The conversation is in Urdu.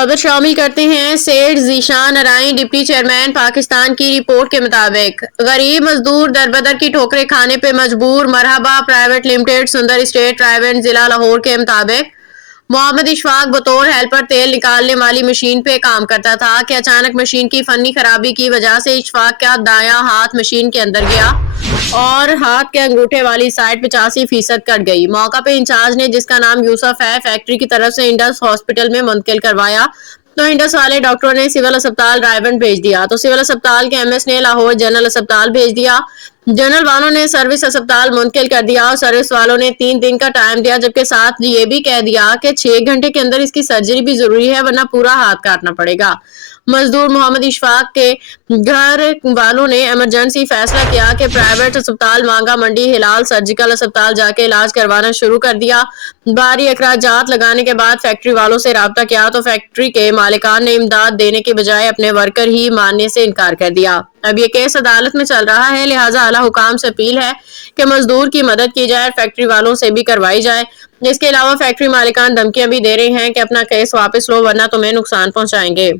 خبر شامل کرتے ہیں سیٹھ ذیشان ارائیں ڈپٹی چیئرمین پاکستان کی رپورٹ کے مطابق غریب مزدور دربدر کی ٹھوکریں کھانے پہ مجبور مرحبا پرائیویٹ لمیٹڈ سندر اسٹیٹ ٹرائیونٹ ضلع لاہور کے مطابق محمد اشفاق بطور ہیلپر تیل نکالنے والی مشین پہ کام کرتا تھا کہ اچانک مشین کی فنی خرابی کی وجہ سے اشفاق کا دایاں ہاتھ مشین کے اندر گیا اور ہاتھ کے انگوٹھے والی سائڈ 85% کٹ گئی۔ موقع پہ انچارج نے جس کا نام یوسف ہے فیکٹری کی طرف سے انڈس ہاسپٹل میں منتقل کروایا تو انڈس والے ڈاکٹروں نے سول اسپتال رائیونٹ بھیج دیا تو سول اسپتال کے ایم ایس نے لاہور جنرل اسپتال بھیج دیا۔ جنرل والوں نے سروس اسپتال منتقل کر دیا اور سروس والوں نے 3 دن کا ٹائم دیا جبکہ ساتھ یہ بھی کہہ دیا کہ 6 گھنٹے کے اندر اس کی سرجری بھی ضروری ہے ورنہ پورا ہاتھ کاٹنا پڑے گا۔ مزدور محمد اشفاق کے گھر والوں نے ایمرجنسی فیصلہ کیا کہ پرائیویٹ اسپتال مانگا منڈی ہلال سرجیکل اسپتال جا کے علاج کروانا شروع کر دیا۔ بھاری اخراجات لگانے کے بعد فیکٹری والوں سے رابطہ کیا تو فیکٹری کے مالکان نے امداد دینے کے بجائے اپنے ورکر ہی ماننے سے انکار کر دیا۔ اب یہ کیس عدالت میں چل رہا ہے، لہٰذا اعلیٰ حکام سے اپیل ہے کہ مزدور کی مدد کی جائے اور فیکٹری والوں سے بھی کروائی جائے۔ اس کے علاوہ فیکٹری مالکان دھمکیاں بھی دے رہے ہیں کہ اپنا کیس واپس لو ورنہ تمہیں نقصان پہنچائیں گے۔